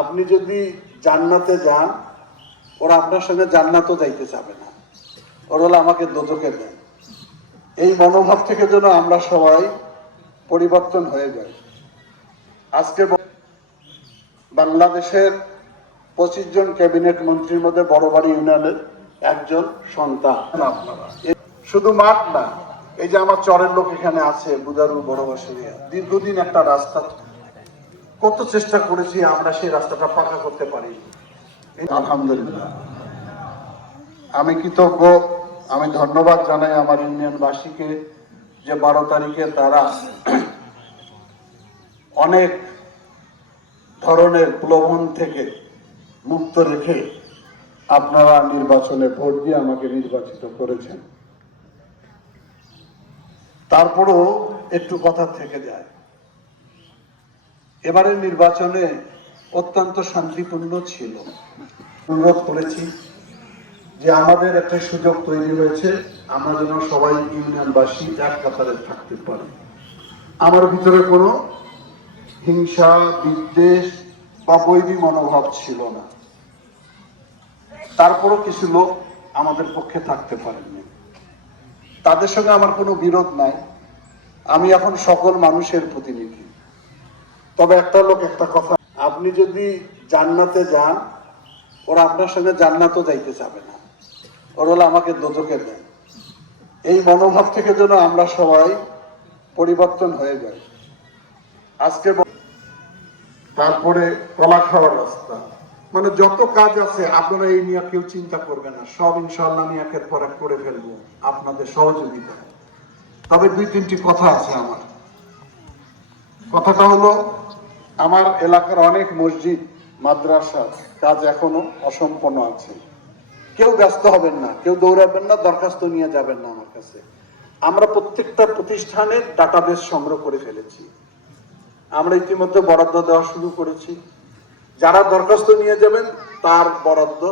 আপনি যদি জান্নাতে যান, ওরা আপনার সঙ্গে জান্নাতও যাইতে চাবে না, ওরা হলো আমাকে দোজখে দেন। এই মনোভাব থেকে যেন আমরা সবাই পরিবর্তন হয়ে যাই। আজকে বাংলাদেশের 25 জন ক্যাবিনেট মন্ত্রীর মধ্যে বড়বাড়ি ইউনিয়নের একজন সন্তান আপনারা। শুধু মাঠ না, এই যে আমার চরের লোক এখানে আছে, বুদারু বড় বাসিয়া, দীর্ঘদিন একটা রাস্তা কত চেষ্টা করেছি, আমরা সেই রাস্তাটা পাকা করতে পারি। আলহামদুলিল্লাহ আমি কৃতজ্ঞ। আমি ধন্যবাদ জানাই আমার ইউনিয়নবাসীকে যে 12 তারিখে তারা অনেক ধরনের প্রলোভন থেকে মুক্ত রেখে আপনারা নির্বাচনে ভোট দিয়ে আমাকে নির্বাচিত করেছেন। তারপরও একটু কথা থেকে যায়। এবারের নির্বাচনে অত্যন্ত শান্তিপূর্ণ ছিল। অনুরোধ করেছি যে আমাদের একটা সুযোগ তৈরি হয়েছে, আমরা যেন সবাই ইউনিয়নবাসী এক কাতারে থাকতে পারি। আমার ভিতরে কোনো হিংসা, বিদ্বেষ বা বৈরী মনোভাব ছিল না। তারপরও কিছু লোক আমাদের পক্ষে থাকতে পারেননি, তাদের সঙ্গে আমার কোনো বিরোধ নাই। আমি এখন সকল মানুষের প্রতিনিধি। তবে একটা লোক একটা কথা, আপনি যদি জান্নাতে যান, ওরা আপনার সঙ্গে জান্নাতও যাইতে চাবে না, ওরা হলো আমাকে দোজখে দেন। এই মনোভাব থেকে যেন আমরা সবাই পরিবর্তন হয়ে যাই। আজকে তারপরে কলা খাওয়ার রাস্তা, মানে যত কাজ আছে আপনারা এই নিয়ে কেউ চিন্তা করবে না, সব ইনশাআল্লাহ আমি একের পর এক করে ফেলবো আপনাদের সহযোগিতা। তবে 2-3টি কথা আছে আমার। কথাটা হলো, আমার এলাকার অনেক মসজিদ মাদ্রাসা কাজ এখনো অসম্পূর্ণ আছে। কেউ ব্যস্ত হবেন না, কেউ দৌড়াবেন না, দরখাস্ত নিয়ে যাবেন না আমার কাছে। আমরা প্রত্যেকটা প্রতিষ্ঠানের ডাটাবেস সংগ্রহ করে ফেলেছি। আমরা ইতিমধ্যে বরাদ্দ দেওয়া শুরু করেছি। যারা দরখাস্ত নিয়ে যাবেন তার বরাদ্দ